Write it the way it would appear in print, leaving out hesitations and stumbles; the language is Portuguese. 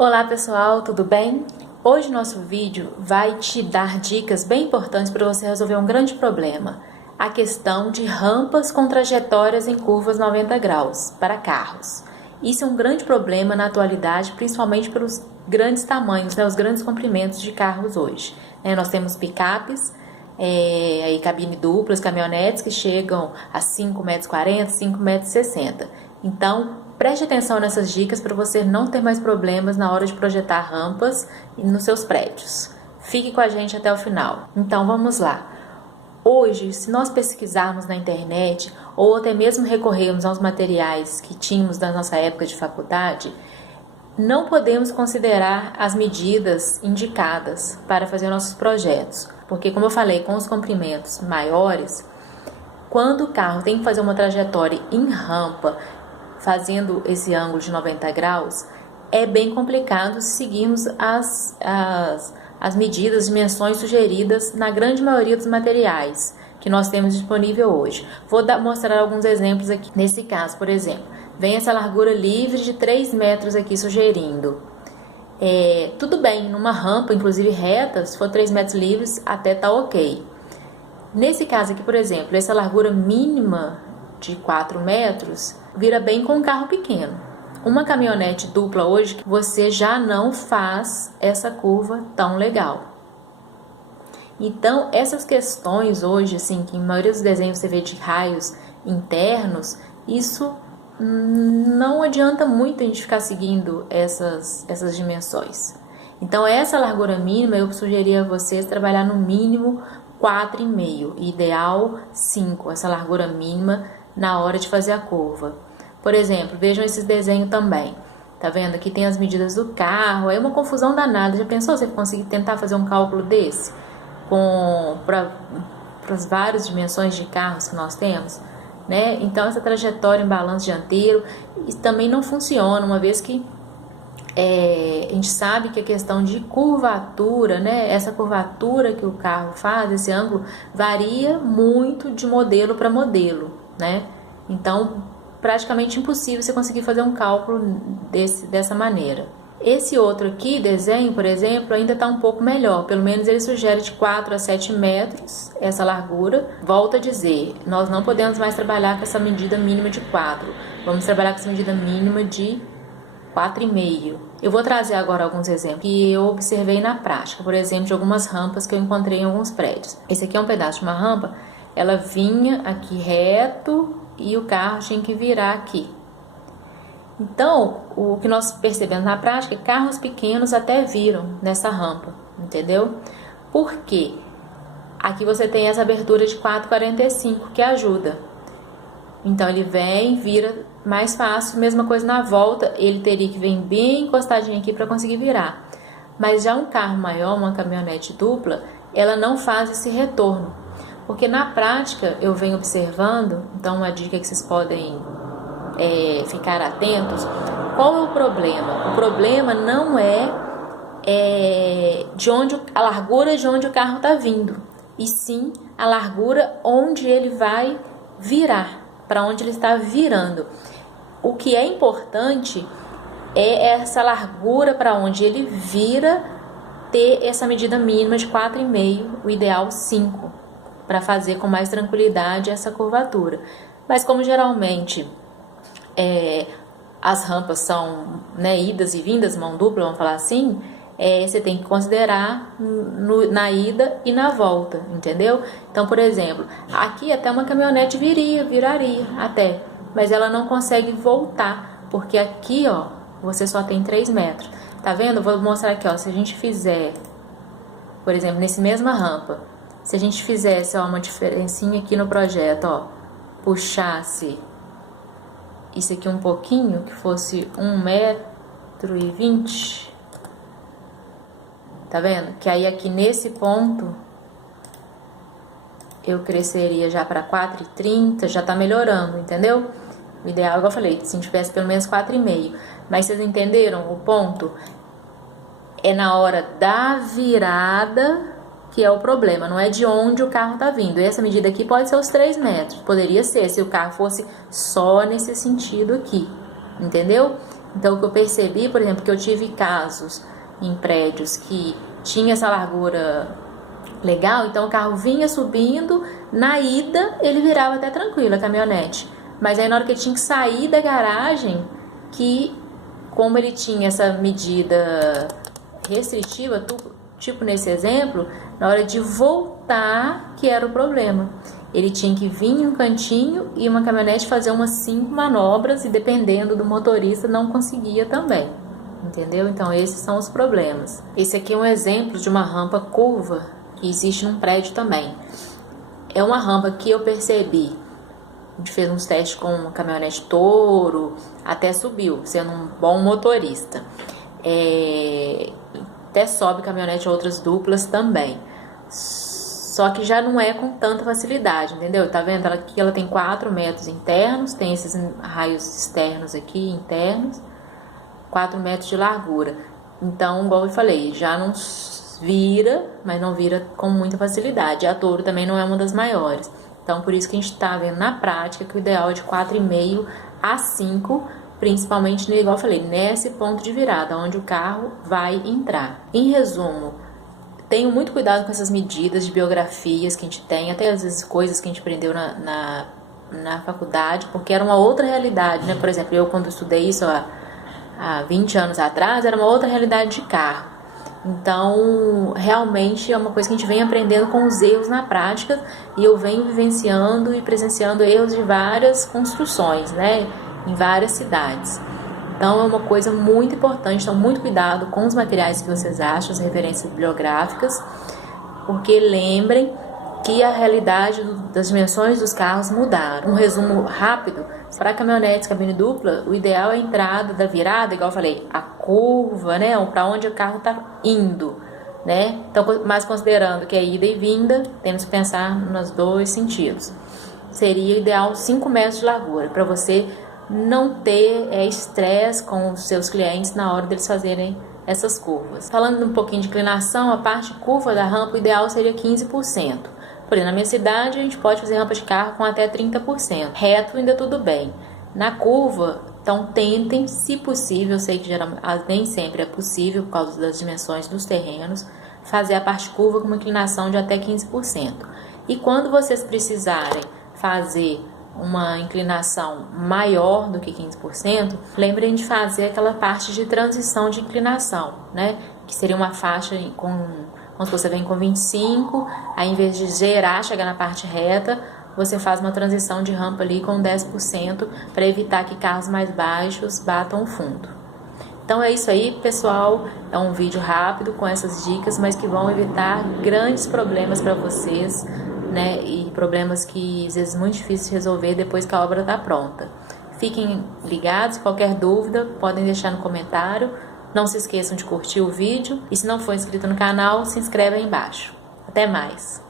Olá pessoal, tudo bem? Hoje nosso vídeo vai te dar dicas bem importantes para você resolver um grande problema, a questão de rampas com trajetórias em curvas 90 graus para carros. Isso é um grande problema na atualidade, principalmente pelos grandes tamanhos, os grandes comprimentos de carros hoje. Nós temos picapes, aí cabine duplas, caminhonetes que chegam a 5,40 m, 5,60 m. Então, preste atenção nessas dicas para você não ter mais problemas na hora de projetar rampas nos seus prédios. Fique com a gente até o final. Então vamos lá. Hoje, se nós pesquisarmos na internet ou até mesmo recorrermos aos materiais que tínhamos da nossa época de faculdade, não podemos considerar as medidas indicadas para fazer nossos projetos. Porque, como eu falei, com os comprimentos maiores, quando o carro tem que fazer uma trajetória em rampa, fazendo esse ângulo de 90 graus, é bem complicado se seguirmos as medidas, dimensões sugeridas na grande maioria dos materiais que nós temos disponível hoje. Vou mostrar alguns exemplos aqui. Nesse caso, por exemplo, vem essa largura livre de 3 metros aqui sugerindo. Tudo bem, numa rampa, inclusive reta, se for 3 metros livres, até tá ok. Nesse caso aqui, por exemplo, essa largura mínima de 4 metros vira bem com um carro pequeno. Uma caminhonete dupla hoje, você já não faz essa curva tão legal. Então, essas questões hoje, assim, que em maioria dos desenhos você vê de raios internos, isso não adianta muito a gente ficar seguindo essas dimensões. Então, essa largura mínima, eu sugeriria a vocês trabalhar no mínimo 4,5, ideal 5, essa largura mínima na hora de fazer a curva. Por exemplo, vejam esses desenhos também. Tá vendo? Aqui tem as medidas do carro, é uma confusão danada. Já pensou você conseguir tentar fazer um cálculo desse? Para as várias dimensões de carros que nós temos? Né? Então, essa trajetória em balanço dianteiro isso também não funciona, uma vez que a gente sabe que a questão de curvatura, né? Essa curvatura que o carro faz, esse ângulo, varia muito de modelo para modelo, né? Então, praticamente impossível você conseguir fazer um cálculo dessa maneira. Esse outro aqui, desenho, por exemplo, ainda está um pouco melhor. Pelo menos ele sugere de 4 a 7 metros essa largura. Volto a dizer, nós não podemos mais trabalhar com essa medida mínima de 4. Vamos trabalhar com essa medida mínima de 4,5. Eu vou trazer agora alguns exemplos que eu observei na prática. Por exemplo, de algumas rampas que eu encontrei em alguns prédios. Esse aqui é um pedaço de uma rampa. Ela vinha aqui reto e o carro tinha que virar aqui. Então, o que nós percebemos na prática é que carros pequenos até viram nessa rampa, entendeu? Por quê? Aqui você tem essa abertura de 4,45 que ajuda. Então, ele vem, vira mais fácil, mesma coisa na volta, ele teria que vir bem encostadinho aqui para conseguir virar. Mas já um carro maior, uma caminhonete dupla, ela não faz esse retorno. Porque na prática eu venho observando, então uma dica que vocês podem ficar atentos, qual é o problema? O problema não é a largura de onde o carro está vindo, e sim a largura onde ele vai virar, para onde ele está virando. O que é importante é essa largura para onde ele vira ter essa medida mínima de 4,5, o ideal 5. Para fazer com mais tranquilidade essa curvatura. Mas como geralmente as rampas são idas e vindas, mão dupla, vamos falar assim, você tem que considerar na ida e na volta, entendeu? Então, por exemplo, aqui até uma caminhonete viraria até, mas ela não consegue voltar, porque aqui, ó, você só tem 3 metros. Tá vendo? Vou mostrar aqui, ó, se a gente fizer, por exemplo, nesse mesma rampa, se a gente fizesse uma diferencinha aqui no projeto, ó, puxasse isso aqui um pouquinho, que fosse 1,20 m, tá vendo? Que aí aqui nesse ponto eu cresceria já para 4,30, já tá melhorando, entendeu? O ideal, igual eu falei, se tivesse pelo menos 4,5. Mas vocês entenderam o ponto? É na hora da virada que é o problema, não é de onde o carro está vindo. E essa medida aqui pode ser os 3 metros, poderia ser se o carro fosse só nesse sentido aqui, entendeu? Então, o que eu percebi, por exemplo, que eu tive casos em prédios que tinha essa largura legal, então o carro vinha subindo, na ida ele virava até tranquilo, a caminhonete. Mas aí na hora que ele tinha que sair da garagem, que como ele tinha essa medida restritiva, tipo nesse exemplo, na hora de voltar que era o problema. Ele tinha que vir em um cantinho e uma caminhonete fazer umas 5 manobras e dependendo do motorista não conseguia também. Entendeu? Então esses são os problemas. Esse aqui é um exemplo de uma rampa curva que existe num prédio também. É uma rampa que eu percebi, a gente fez uns testes com uma caminhonete Toro, até subiu, sendo um bom motorista. Até sobe caminhonete outras duplas também. Só que já não é com tanta facilidade, entendeu? Tá vendo? Aqui ela tem 4 metros internos, tem esses raios externos aqui, internos, 4 metros de largura. Então, igual eu falei, já não vira, mas não vira com muita facilidade. A Toro também não é uma das maiores. Então, por isso que a gente está vendo na prática que o ideal é de 4,5 a 5, principalmente, igual eu falei, nesse ponto de virada, onde o carro vai entrar. Em resumo, tenho muito cuidado com essas medidas de biografias que a gente tem, até às vezes coisas que a gente aprendeu na faculdade, porque era uma outra realidade, né? Por exemplo, eu quando estudei isso há 20 anos atrás, era uma outra realidade de carro. Então, realmente é uma coisa que a gente vem aprendendo com os erros na prática e eu venho vivenciando e presenciando erros de várias construções, né, em várias cidades. Então, é uma coisa muito importante, então muito cuidado com os materiais que vocês acham, as referências bibliográficas, porque lembrem que a realidade das dimensões dos carros mudaram. Um resumo rápido, para caminhonetes, cabine dupla, o ideal é a entrada da virada, igual eu falei, a curva, né, para onde o carro está indo, né? Então, mas considerando que é ida e vinda, temos que pensar nos dois sentidos. Seria ideal 5 metros de largura, para você não ter estresse com os seus clientes na hora deles fazerem essas curvas. Falando um pouquinho de inclinação, a parte curva da rampa, o ideal seria 15%. Porém, na minha cidade, a gente pode fazer rampa de carro com até 30%. Reto, ainda tudo bem. Na curva, então tentem, se possível, eu sei que nem sempre é possível, por causa das dimensões dos terrenos, fazer a parte curva com uma inclinação de até 15%. E quando vocês precisarem fazer uma inclinação maior do que 15%, lembrem de fazer aquela parte de transição de inclinação, né? Que seria uma faixa quando você vem com 25, aí em vez de zerar, chegar na parte reta, você faz uma transição de rampa ali com 10% para evitar que carros mais baixos batam o fundo. Então é isso aí, pessoal. É um vídeo rápido com essas dicas, mas que vão evitar grandes problemas para vocês, né? E problemas que às vezes é muito difícil de resolver depois que a obra está pronta. Fiquem ligados, qualquer dúvida podem deixar no comentário. Não se esqueçam de curtir o vídeo e se não for inscrito no canal, se inscreve aí embaixo. Até mais!